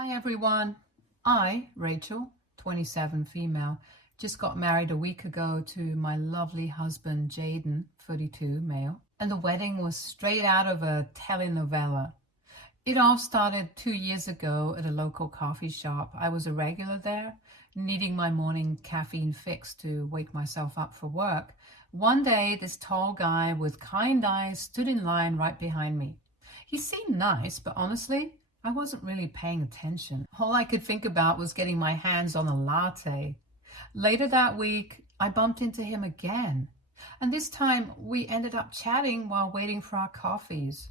Hi everyone. I, Rachel, 27 female, just got married a week ago to my lovely husband Jaden, 32 male, and the wedding was straight out of a telenovela. It all started 2 years ago at a local coffee shop. I was a regular there, needing my morning caffeine fix to wake myself up for work. One day, this tall guy with kind eyes stood in line right behind me. He seemed nice, but honestly, I wasn't really paying attention. All I could think about was getting my hands on a latte. Later that week, I bumped into him again, and this time we ended up chatting while waiting for our coffees.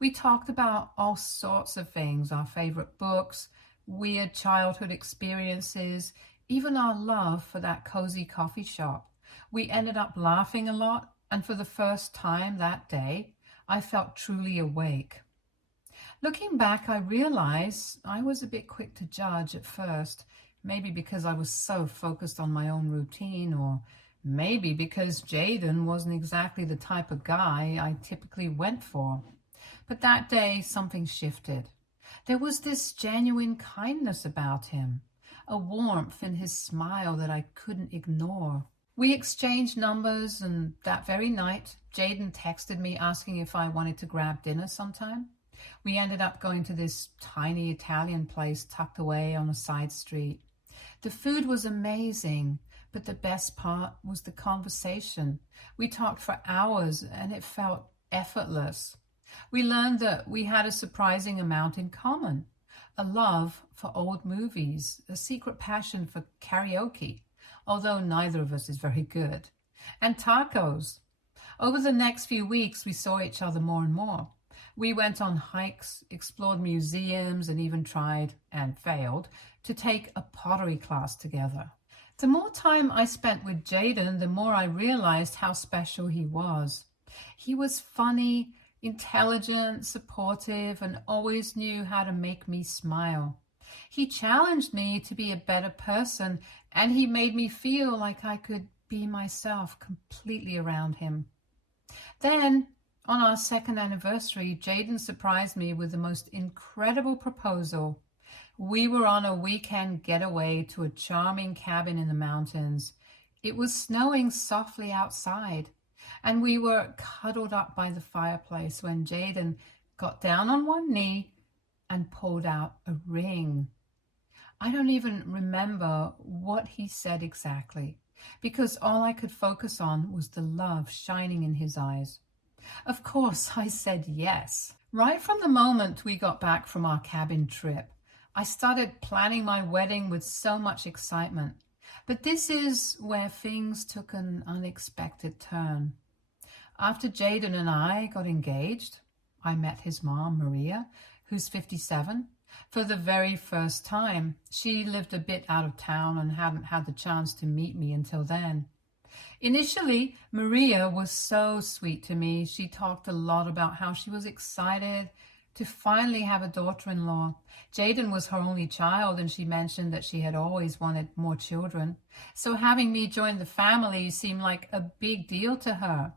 We talked about all sorts of things, our favorite books, weird childhood experiences, even our love for that cozy coffee shop. We ended up laughing a lot, and for the first time that day, I felt truly awake. Looking back, I realize I was a bit quick to judge at first, maybe because I was so focused on my own routine, or maybe because Jaden wasn't exactly the type of guy I typically went for. But that day, something shifted. There was this genuine kindness about him, a warmth in his smile that I couldn't ignore. We exchanged numbers, and that very night, Jaden texted me asking if I wanted to grab dinner sometime. We ended up going to this tiny Italian place tucked away on a side street. The food was amazing, but the best part was the conversation. We talked for hours and it felt effortless. We learned that we had a surprising amount in common. A love for old movies, a secret passion for karaoke, although neither of us is very good, and tacos. Over the next few weeks, we saw each other more and more. We went on hikes, explored museums, and even tried, and failed, to take a pottery class together. The more time I spent with Jaden, the more I realized how special he was. He was funny, intelligent, supportive, and always knew how to make me smile. He challenged me to be a better person, and he made me feel like I could be myself completely around him. Then, on our second anniversary, Jaden surprised me with the most incredible proposal. We were on a weekend getaway to a charming cabin in the mountains. It was snowing softly outside, and we were cuddled up by the fireplace when Jaden got down on one knee and pulled out a ring. I don't even remember what he said exactly, because all I could focus on was the love shining in his eyes. Of course, I said yes. Right from the moment we got back from our cabin trip, I started planning my wedding with so much excitement. But this is where things took an unexpected turn. After Jaden and I got engaged, I met his mom, Maria, who's 57. For the very first time. She lived a bit out of town and hadn't had the chance to meet me until then. Initially, Maria was so sweet to me. She talked a lot about how she was excited to finally have a daughter-in-law. Jaden was her only child, and she mentioned that she had always wanted more children. So having me join the family seemed like a big deal to her,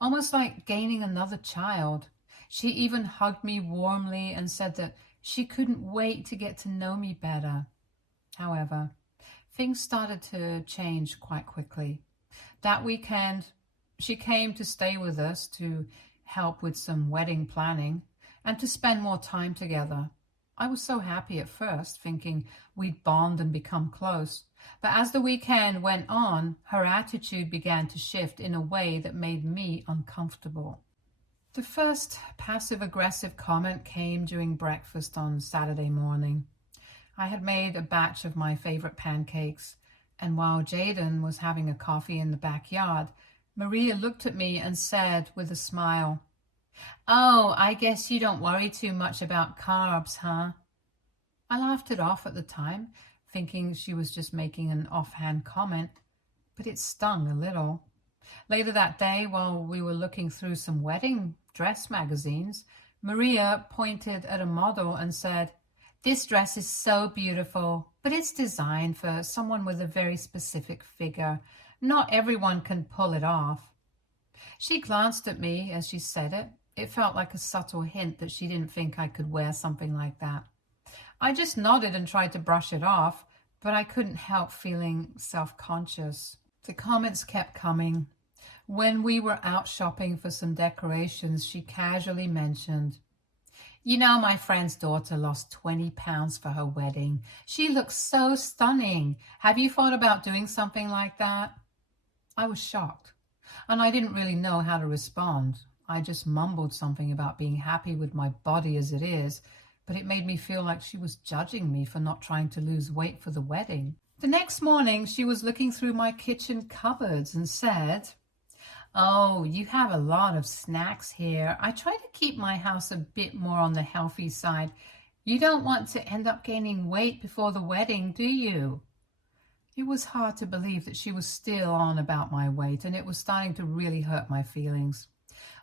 almost like gaining another child. She even hugged me warmly and said that she couldn't wait to get to know me better. However, things started to change quite quickly. That weekend, she came to stay with us to help with some wedding planning and to spend more time together. I was so happy at first, thinking we'd bond and become close. But as the weekend went on, her attitude began to shift in a way that made me uncomfortable. The first passive-aggressive comment came during breakfast on Saturday morning. I had made a batch of my favorite pancakes, and while Jaden was having a coffee in the backyard, Maria looked at me and said with a smile, "Oh, I guess you don't worry too much about carbs, huh?" I laughed it off at the time, thinking she was just making an offhand comment, but it stung a little. Later that day, while we were looking through some wedding dress magazines, Maria pointed at a model and said, "This dress is so beautiful, but it's designed for someone with a very specific figure. Not everyone can pull it off." She glanced at me as she said it. It felt like a subtle hint that she didn't think I could wear something like that. I just nodded and tried to brush it off, but I couldn't help feeling self-conscious. The comments kept coming. When we were out shopping for some decorations, she casually mentioned, "You know, my friend's daughter lost 20 pounds for her wedding. She looks so stunning. Have you thought about doing something like that?" I was shocked, and I didn't really know how to respond. I just mumbled something about being happy with my body as it is, but it made me feel like she was judging me for not trying to lose weight for the wedding. The next morning, she was looking through my kitchen cupboards and said, "Oh, you have a lot of snacks here. I try to keep my house a bit more on the healthy side. You don't want to end up gaining weight before the wedding, do you?" It was hard to believe that she was still on about my weight, and it was starting to really hurt my feelings.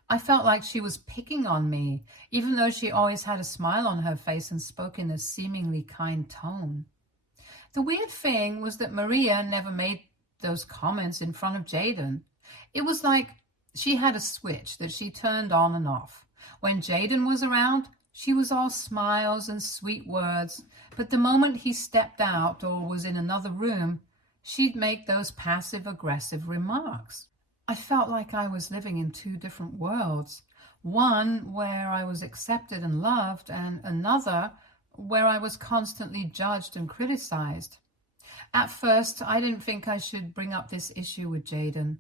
I felt like she was picking on me, even though she always had a smile on her face and spoke in a seemingly kind tone. The weird thing was that Maria never made those comments in front of Jaden. It was like she had a switch that she turned on and off. When Jaden was around, she was all smiles and sweet words, but the moment he stepped out or was in another room, she'd make those passive-aggressive remarks. I felt like I was living in two different worlds, one where I was accepted and loved, and another where I was constantly judged and criticized. At first, I didn't think I should bring up this issue with Jaden.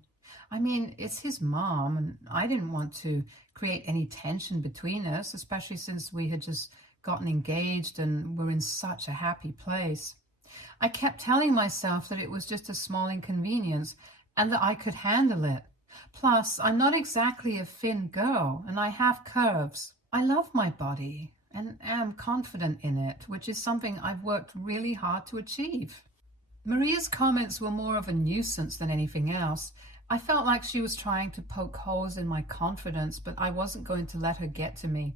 I mean, it's his mom, and I didn't want to create any tension between us, especially since we had just gotten engaged and were in such a happy place. I kept telling myself that it was just a small inconvenience and that I could handle it. Plus, I'm not exactly a thin girl, and I have curves. I love my body and am confident in it, which is something I've worked really hard to achieve. Maria's comments were more of a nuisance than anything else. I felt like she was trying to poke holes in my confidence, but I wasn't going to let her get to me.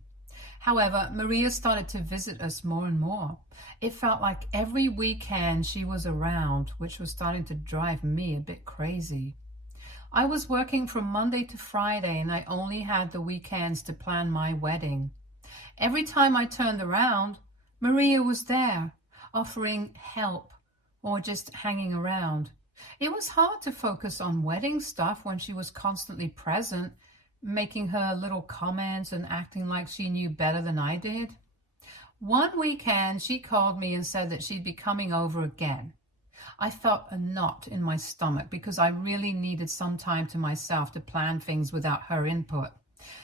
However, Maria started to visit us more and more. It felt like every weekend she was around, which was starting to drive me a bit crazy. I was working from Monday to Friday, and I only had the weekends to plan my wedding. Every time I turned around, Maria was there, offering help or just hanging around. It was hard to focus on wedding stuff when she was constantly present, making her little comments and acting like she knew better than I did. One weekend, she called me and said that she'd be coming over again. I felt a knot in my stomach because I really needed some time to myself to plan things without her input.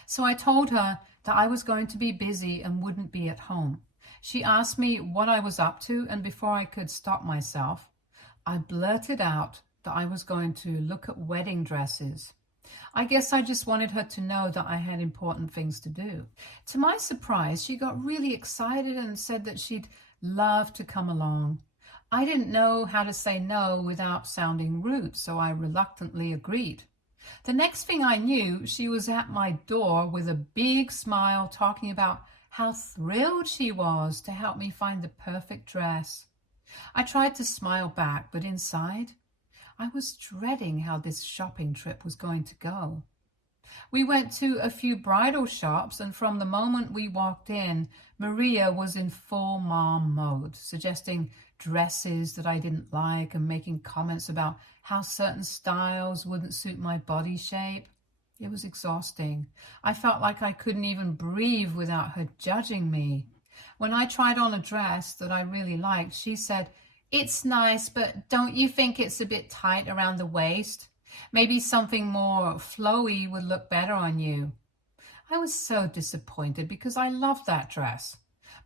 So I told her that I was going to be busy and wouldn't be at home. She asked me what I was up to, and before I could stop myself, I blurted out that I was going to look at wedding dresses. I guess I just wanted her to know that I had important things to do. To my surprise, she got really excited and said that she'd love to come along. I didn't know how to say no without sounding rude, so I reluctantly agreed. The next thing I knew, she was at my door with a big smile, talking about how thrilled she was to help me find the perfect dress. I tried to smile back, but inside, I was dreading how this shopping trip was going to go. We went to a few bridal shops, and from the moment we walked in, Maria was in full mom mode, suggesting dresses that I didn't like and making comments about how certain styles wouldn't suit my body shape. It was exhausting. I felt like I couldn't even breathe without her judging me. When I tried on a dress that I really liked, she said, "It's nice, but don't you think it's a bit tight around the waist? Maybe something more flowy would look better on you." I was so disappointed because I loved that dress,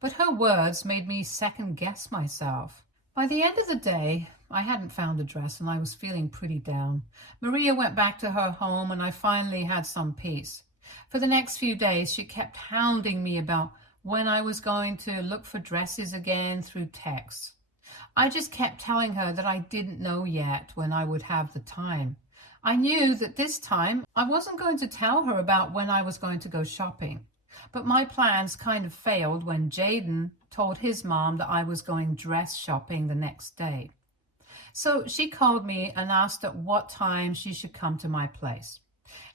but her words made me second guess myself. By the end of the day, I hadn't found a dress and I was feeling pretty down. Maria went back to her home and I finally had some peace. For the next few days, she kept hounding me about when I was going to look for dresses again through text. I just kept telling her that I didn't know yet when I would have the time. I knew that this time I wasn't going to tell her about when I was going to go shopping. But my plans kind of failed when Jaden told his mom that I was going dress shopping the next day. So she called me and asked at what time she should come to my place.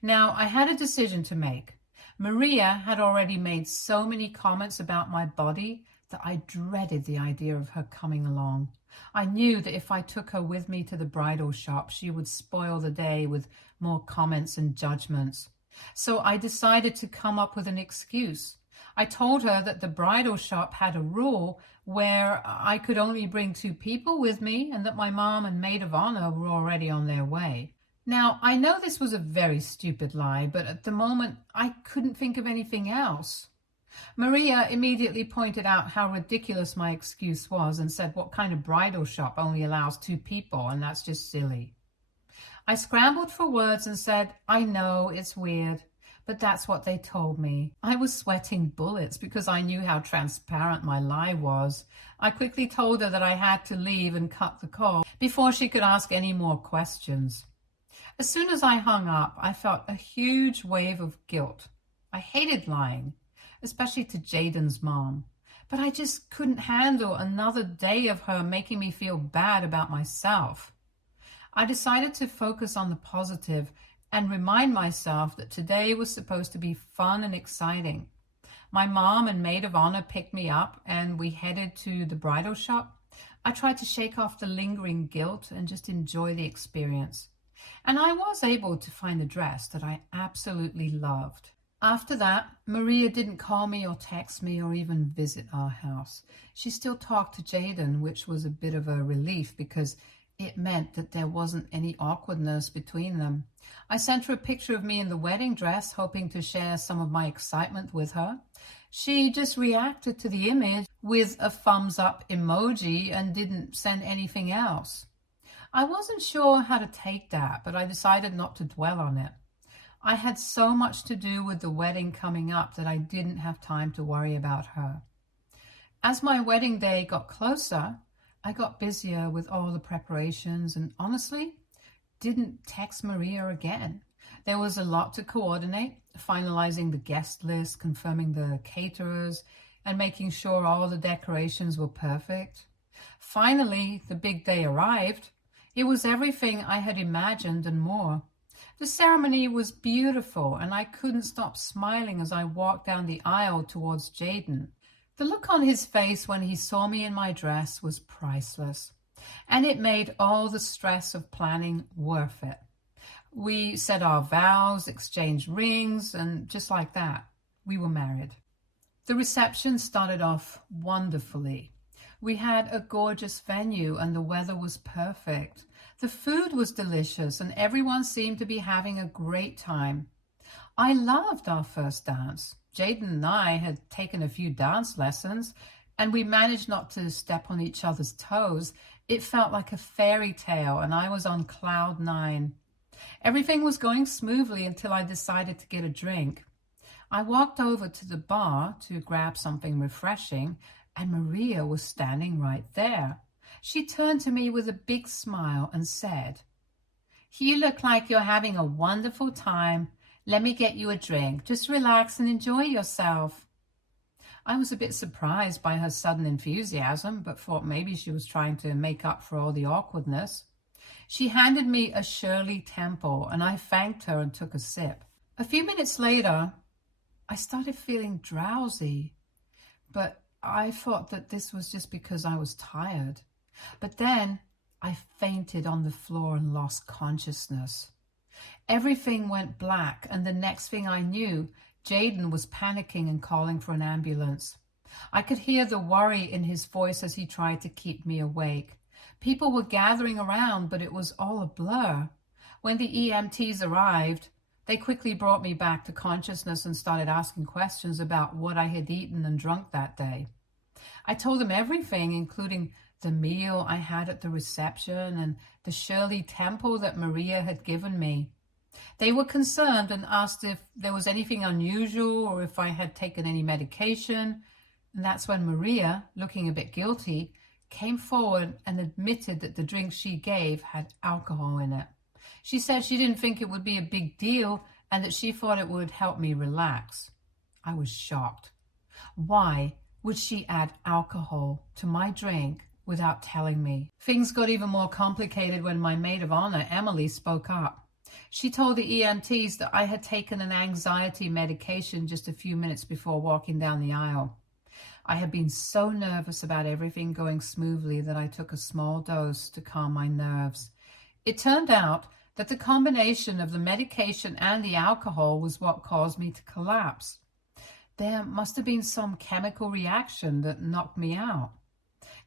Now, I had a decision to make. Maria had already made so many comments about my body that I dreaded the idea of her coming along. I knew that if I took her with me to the bridal shop, she would spoil the day with more comments and judgments. So I decided to come up with an excuse. I told her that the bridal shop had a rule where I could only bring 2 people with me and that my mom and maid of honor were already on their way. Now, I know this was a very stupid lie, but at the moment I couldn't think of anything else. Maria immediately pointed out how ridiculous my excuse was and said, what kind of bridal shop only allows 2 people, and that's just silly. I scrambled for words and said, I know it's weird, but that's what they told me. I was sweating bullets because I knew how transparent my lie was. I quickly told her that I had to leave and cut the call before she could ask any more questions. As soon as I hung up, I felt a huge wave of guilt. I hated lying, especially to Jaden's mom, but I just couldn't handle another day of her making me feel bad about myself. I decided to focus on the positive and remind myself that today was supposed to be fun and exciting. My mom and maid of honor picked me up and we headed to the bridal shop. I tried to shake off the lingering guilt and just enjoy the experience. And I was able to find a dress that I absolutely loved. After that, Maria didn't call me or text me or even visit our house. She still talked to Jaden, which was a bit of a relief because it meant that there wasn't any awkwardness between them. I sent her a picture of me in the wedding dress, hoping to share some of my excitement with her. She just reacted to the image with a thumbs up emoji and didn't send anything else. I wasn't sure how to take that, but I decided not to dwell on it. I had so much to do with the wedding coming up that I didn't have time to worry about her. As my wedding day got closer, I got busier with all the preparations and honestly didn't text Maria again. There was a lot to coordinate, finalizing the guest list, confirming the caterers, and making sure all the decorations were perfect. Finally, the big day arrived. It was everything I had imagined and more. The ceremony was beautiful, and I couldn't stop smiling as I walked down the aisle towards Jaden. The look on his face when he saw me in my dress was priceless, and it made all the stress of planning worth it. We said our vows, exchanged rings, and just like that, we were married. The reception started off wonderfully. We had a gorgeous venue and the weather was perfect. The food was delicious and everyone seemed to be having a great time. I loved our first dance. Jaden and I had taken a few dance lessons and we managed not to step on each other's toes. It felt like a fairy tale and I was on cloud 9. Everything was going smoothly until I decided to get a drink. I walked over to the bar to grab something refreshing and Maria was standing right there. She turned to me with a big smile and said, "You look like you're having a wonderful time. Let me get you a drink. Just relax and enjoy yourself." I was a bit surprised by her sudden enthusiasm, but thought maybe she was trying to make up for all the awkwardness. She handed me a Shirley Temple, and I thanked her and took a sip. A few minutes later, I started feeling drowsy, but I thought that this was just because I was tired. But then I fainted on the floor and lost consciousness. Everything went black, and the next thing I knew, Jaden was panicking and calling for an ambulance. I could hear the worry in his voice as he tried to keep me awake. People were gathering around, but it was all a blur. When the EMTs arrived, they quickly brought me back to consciousness and started asking questions about what I had eaten and drunk that day. I told them everything, including the meal I had at the reception and the Shirley Temple that Maria had given me. They were concerned and asked if there was anything unusual or if I had taken any medication. And that's when Maria, looking a bit guilty, came forward and admitted that the drink she gave had alcohol in it. She said she didn't think it would be a big deal and that she thought it would help me relax. I was shocked. Why would she add alcohol to my drink without telling me? Things got even more complicated when my maid of honor, Emily, spoke up. She told the EMTs that I had taken an anxiety medication just a few minutes before walking down the aisle. I had been so nervous about everything going smoothly that I took a small dose to calm my nerves. It turned out that the combination of the medication and the alcohol was what caused me to collapse. There must have been some chemical reaction that knocked me out.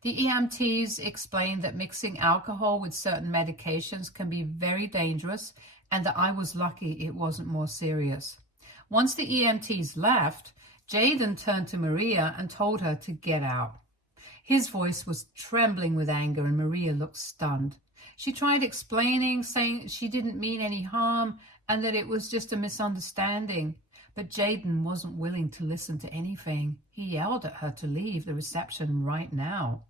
The EMTs explained that mixing alcohol with certain medications can be very dangerous and that I was lucky it wasn't more serious. Once the EMTs left, Jaden turned to Maria and told her to get out. His voice was trembling with anger and Maria looked stunned. She tried explaining, saying she didn't mean any harm and that it was just a misunderstanding. But Jaden wasn't willing to listen to anything. He yelled at her to leave the reception right now.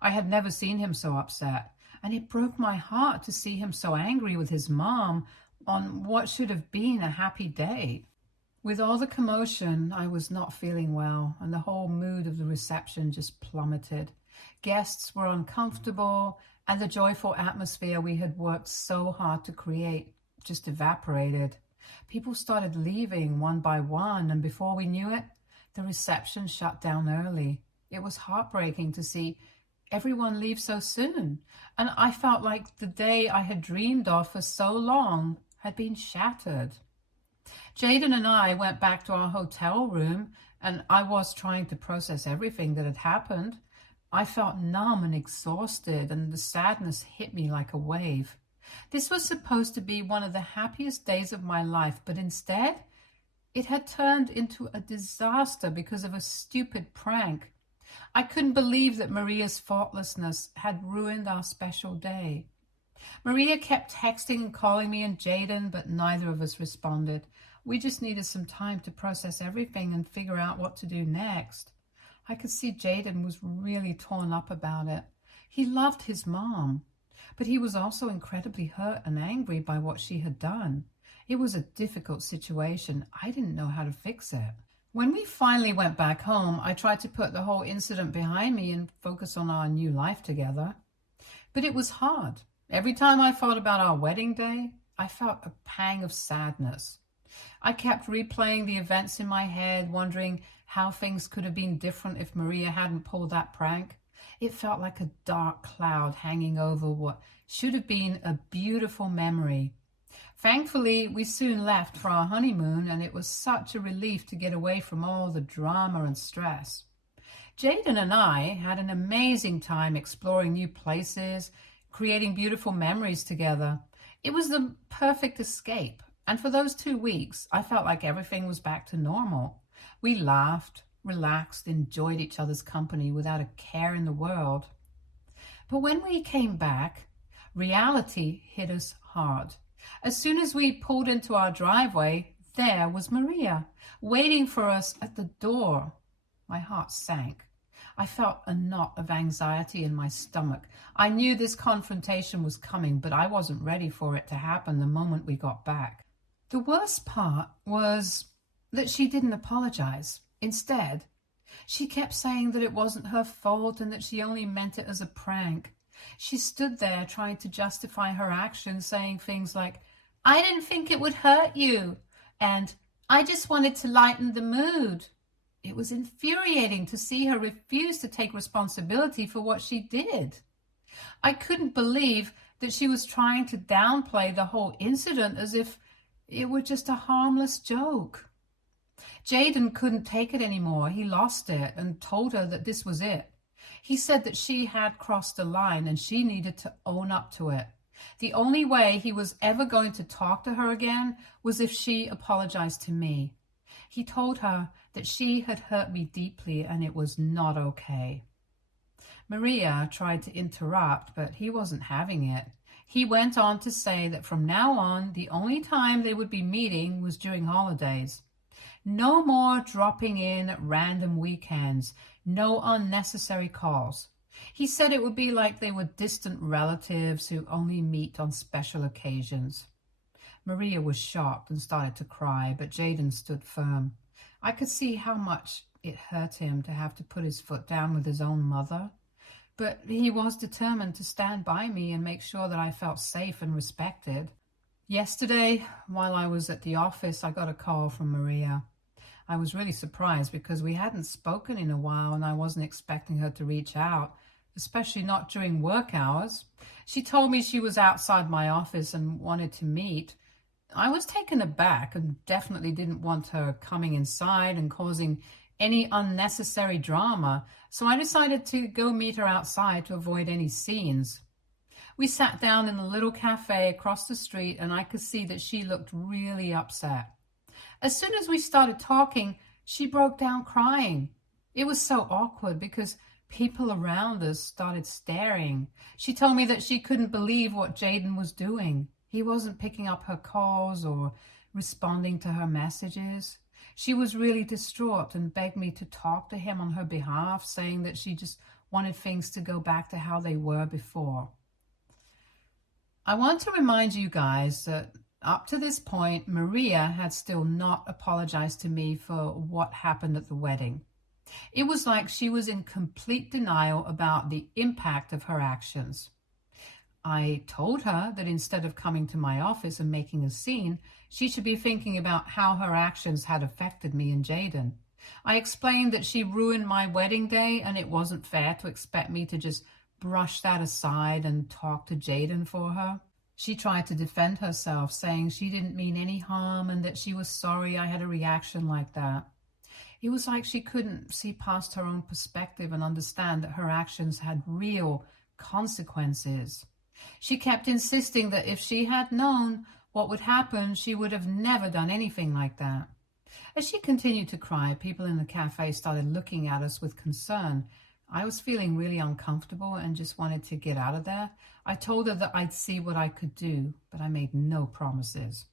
I had never seen him so upset, and it broke my heart to see him so angry with his mom on what should have been a happy day. With all the commotion, I was not feeling well, and the whole mood of the reception just plummeted. Guests were uncomfortable, and the joyful atmosphere we had worked so hard to create just evaporated. People started leaving one by one, and before we knew it, the reception shut down early. It was heartbreaking to see everyone leave so soon, and I felt like the day I had dreamed of for so long had been shattered. Jaden and I went back to our hotel room, and I was trying to process everything that had happened. I felt numb and exhausted, and the sadness hit me like a wave. This was supposed to be one of the happiest days of my life, but instead, it had turned into a disaster because of a stupid prank. I couldn't believe that Maria's thoughtlessness had ruined our special day. Maria kept texting and calling me and Jaden, but neither of us responded. We just needed some time to process everything and figure out what to do next. I could see Jaden was really torn up about it. He loved his mom, but he was also incredibly hurt and angry by what she had done. It was a difficult situation. I didn't know how to fix it. When we finally went back home, I tried to put the whole incident behind me and focus on our new life together. But it was hard. Every time I thought about our wedding day, I felt a pang of sadness. I kept replaying the events in my head, wondering how things could have been different if Maria hadn't pulled that prank. It felt like a dark cloud hanging over what should have been a beautiful memory. Thankfully, we soon left for our honeymoon, and it was such a relief to get away from all the drama and stress. Jaden and I had an amazing time exploring new places, creating beautiful memories together. It was the perfect escape, and for those 2 weeks, I felt like everything was back to normal. We laughed, relaxed, enjoyed each other's company without a care in the world. But when we came back, reality hit us hard. As soon as we pulled into our driveway, there was Maria, waiting for us at the door. My heart sank. I felt a knot of anxiety in my stomach. I knew this confrontation was coming, but I wasn't ready for it to happen the moment we got back. The worst part was that she didn't apologize. Instead, she kept saying that it wasn't her fault and that she only meant it as a prank. She stood there trying to justify her actions, saying things like, "I didn't think it would hurt you," and "I just wanted to lighten the mood." It was infuriating to see her refuse to take responsibility for what she did. I couldn't believe that she was trying to downplay the whole incident as if it were just a harmless joke. Jaden couldn't take it anymore. He lost it and told her that this was it. He said that she had crossed the line and she needed to own up to it. The only way he was ever going to talk to her again was if she apologized to me. He told her that she had hurt me deeply and it was not okay. Maria tried to interrupt, but he wasn't having it. He went on to say that from now on, the only time they would be meeting was during holidays. No more dropping in at random weekends, no unnecessary calls. He said it would be like they were distant relatives who only meet on special occasions. Maria was shocked and started to cry, but Jaden stood firm. I could see how much it hurt him to have to put his foot down with his own mother, but he was determined to stand by me and make sure that I felt safe and respected. Yesterday, while I was at the office, I got a call from Maria. I was really surprised because we hadn't spoken in a while and I wasn't expecting her to reach out, especially not during work hours. She told me she was outside my office and wanted to meet. I was taken aback and definitely didn't want her coming inside and causing any unnecessary drama, so I decided to go meet her outside to avoid any scenes. We sat down in a little cafe across the street and I could see that she looked really upset. As soon as we started talking, she broke down crying. It was so awkward because people around us started staring. She told me that she couldn't believe what Jaden was doing. He wasn't picking up her calls or responding to her messages. She was really distraught and begged me to talk to him on her behalf, saying that she just wanted things to go back to how they were before. I want to remind you guys that up to this point, Maria had still not apologized to me for what happened at the wedding. It was like she was in complete denial about the impact of her actions. I told her that instead of coming to my office and making a scene, she should be thinking about how her actions had affected me and Jaden. I explained that she ruined my wedding day and it wasn't fair to expect me to just brush that aside and talk to Jaden for her. She tried to defend herself, saying she didn't mean any harm and that she was sorry I had a reaction like that. It was like she couldn't see past her own perspective and understand that her actions had real consequences. She kept insisting that if she had known what would happen, she would have never done anything like that. As she continued to cry, people in the cafe started looking at us with concern. I was feeling really uncomfortable and just wanted to get out of there. I told her that I'd see what I could do, but I made no promises.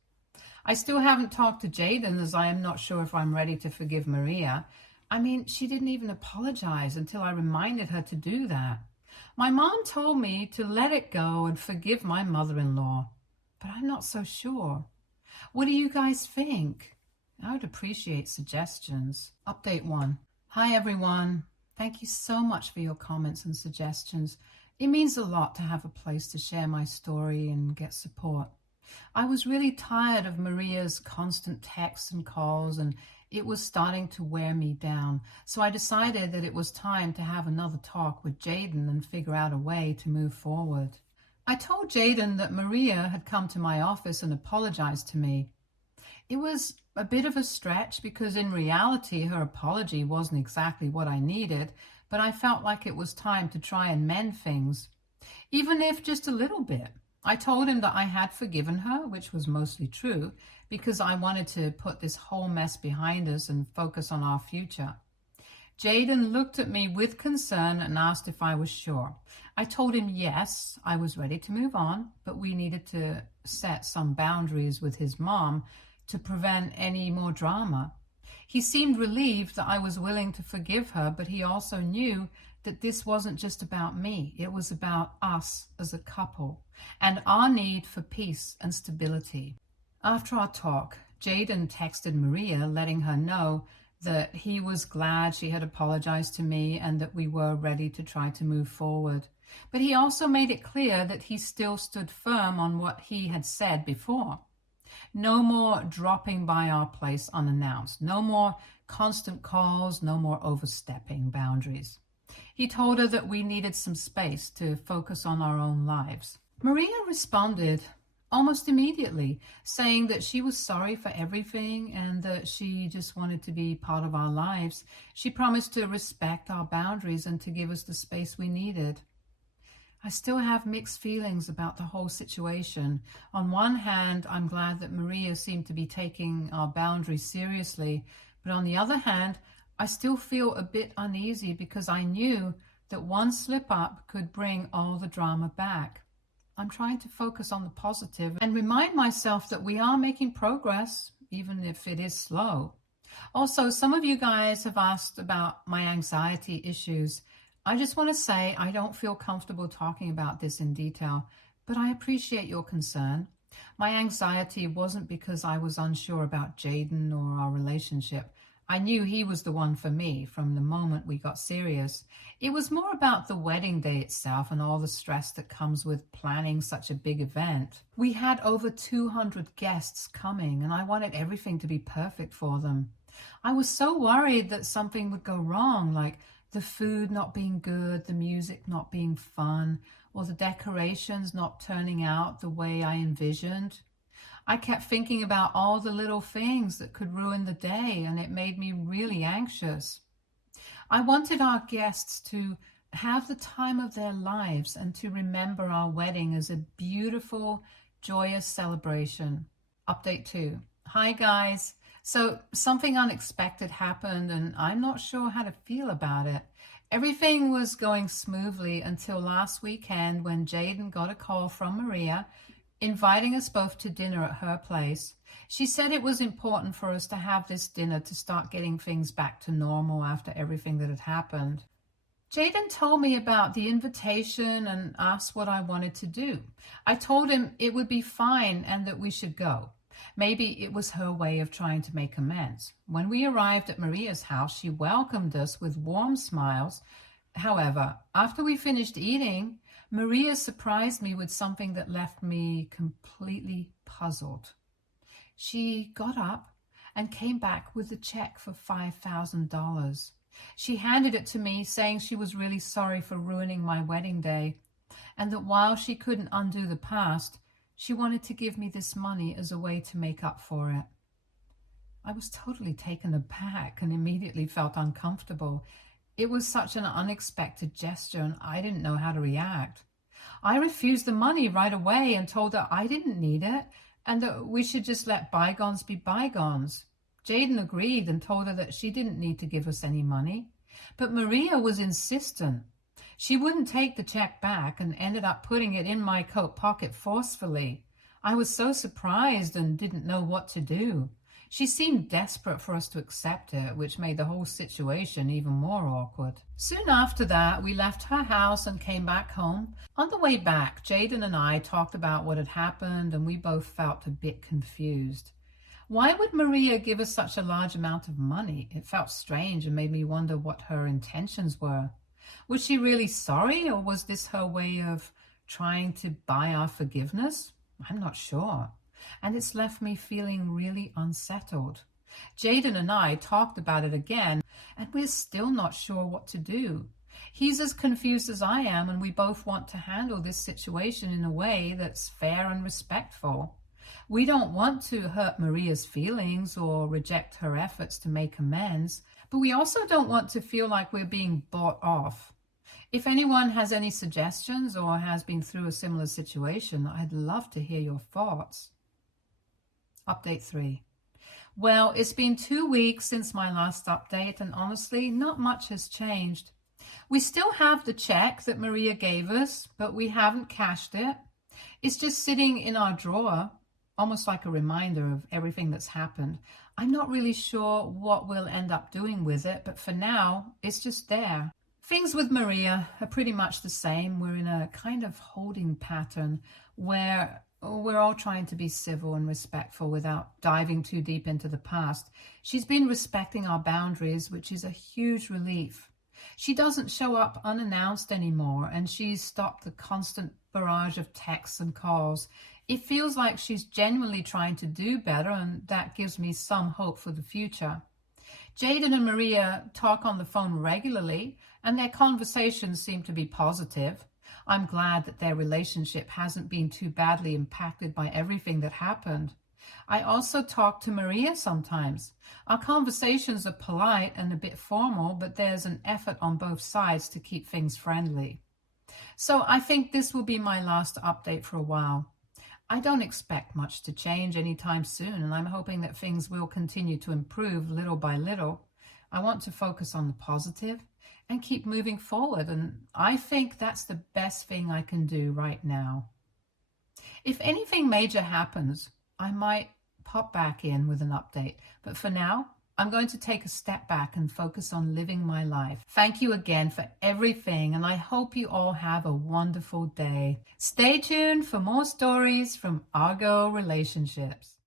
I still haven't talked to Jaden, as I am not sure if I'm ready to forgive Maria. I mean, she didn't even apologize until I reminded her to do that. My mom told me to let it go and forgive my mother-in-law, but I'm not so sure. What do you guys think? I would appreciate suggestions. Update 1. Hi, everyone. Thank you so much for your comments and suggestions. It means a lot to have a place to share my story and get support. I was really tired of Maria's constant texts and calls, and it was starting to wear me down. So I decided that it was time to have another talk with Jaden and figure out a way to move forward. I told Jaden that Maria had come to my office and apologized to me. It was a bit of a stretch because in reality her apology wasn't exactly what I needed, but I felt like it was time to try and mend things, even if just a little bit. I told him that I had forgiven her, which was mostly true, because I wanted to put this whole mess behind us and focus on our future. Jaden looked at me with concern and asked if I was sure. I told him yes, I was ready to move on, but we needed to set some boundaries with his mom to prevent any more drama. He seemed relieved that I was willing to forgive her, but he also knew that this wasn't just about me. It was about us as a couple and our need for peace and stability. After our talk, Jaden texted Maria, letting her know that he was glad she had apologized to me and that we were ready to try to move forward. But he also made it clear that he still stood firm on what he had said before. No more dropping by our place unannounced. No more constant calls. No more overstepping boundaries. He told her that we needed some space to focus on our own lives. Maria responded almost immediately, saying that she was sorry for everything and that she just wanted to be part of our lives. She promised to respect our boundaries and to give us the space we needed. I still have mixed feelings about the whole situation. On one hand, I'm glad that Maria seemed to be taking our boundaries seriously, but on the other hand, I still feel a bit uneasy because I knew that one slip-up could bring all the drama back. I'm trying to focus on the positive and remind myself that we are making progress, even if it is slow. Also, some of you guys have asked about my anxiety issues. I just want to say I don't feel comfortable talking about this in detail, but I appreciate your concern. My anxiety wasn't because I was unsure about Jaden or our relationship. I knew he was the one for me from the moment we got serious. It was more about the wedding day itself and all the stress that comes with planning such a big event. We had over 200 guests coming and I wanted everything to be perfect for them. I was so worried that something would go wrong, like the food not being good, the music not being fun, or the decorations not turning out the way I envisioned. I kept thinking about all the little things that could ruin the day, and it made me really anxious. I wanted our guests to have the time of their lives and to remember our wedding as a beautiful, joyous celebration. Update 2. Hi guys. So something unexpected happened and I'm not sure how to feel about it. Everything was going smoothly until last weekend when Jaden got a call from Maria inviting us both to dinner at her place. She said it was important for us to have this dinner to start getting things back to normal after everything that had happened. Jaden told me about the invitation and asked what I wanted to do. I told him it would be fine and that we should go. Maybe it was her way of trying to make amends. When we arrived at Maria's house, she welcomed us with warm smiles. However, after we finished eating, Maria surprised me with something that left me completely puzzled. She got up and came back with a check for $5,000. She handed it to me, saying she was really sorry for ruining my wedding day, and that while she couldn't undo the past, she wanted to give me this money as a way to make up for it. I was totally taken aback and immediately felt uncomfortable. It was such an unexpected gesture and I didn't know how to react. I refused the money right away and told her I didn't need it and that we should just let bygones be bygones. Jaden agreed and told her that she didn't need to give us any money. But Maria was insistent. She wouldn't take the check back and ended up putting it in my coat pocket forcefully. I was so surprised and didn't know what to do. She seemed desperate for us to accept it, which made the whole situation even more awkward. Soon after that, we left her house and came back home. On the way back, Jaden and I talked about what had happened and we both felt a bit confused. Why would Maria give us such a large amount of money? It felt strange and made me wonder what her intentions were. Was she really sorry, or was this her way of trying to buy our forgiveness? I'm not sure. And it's left me feeling really unsettled. Jaden and I talked about it again, and we're still not sure what to do. He's as confused as I am, and we both want to handle this situation in a way that's fair and respectful. We don't want to hurt Maria's feelings or reject her efforts to make amends, but we also don't want to feel like we're being bought off. If anyone has any suggestions or has been through a similar situation, I'd love to hear your thoughts. Update 3. Well, it's been 2 weeks since my last update, and honestly, not much has changed. We still have the check that Maria gave us, but we haven't cashed it. It's just sitting in our drawer, almost like a reminder of everything that's happened. I'm not really sure what we'll end up doing with it, but for now, it's just there. Things with Maria are pretty much the same. We're in a kind of holding pattern where we're all trying to be civil and respectful without diving too deep into the past. She's been respecting our boundaries, which is a huge relief. She doesn't show up unannounced anymore, and she's stopped the constant barrage of texts and calls. It feels like she's genuinely trying to do better, and that gives me some hope for the future. Jaden and Maria talk on the phone regularly, and their conversations seem to be positive. I'm glad that their relationship hasn't been too badly impacted by everything that happened. I also talk to Maria sometimes. Our conversations are polite and a bit formal, but there's an effort on both sides to keep things friendly. So I think this will be my last update for a while. I don't expect much to change anytime soon, and I'm hoping that things will continue to improve little by little. I want to focus on the positive and keep moving forward, and I think that's the best thing I can do right now. If anything major happens, I might pop back in with an update, but for now, I'm going to take a step back and focus on living my life. Thank you again for everything, and I hope you all have a wonderful day. Stay tuned for more stories from Argo Relationships.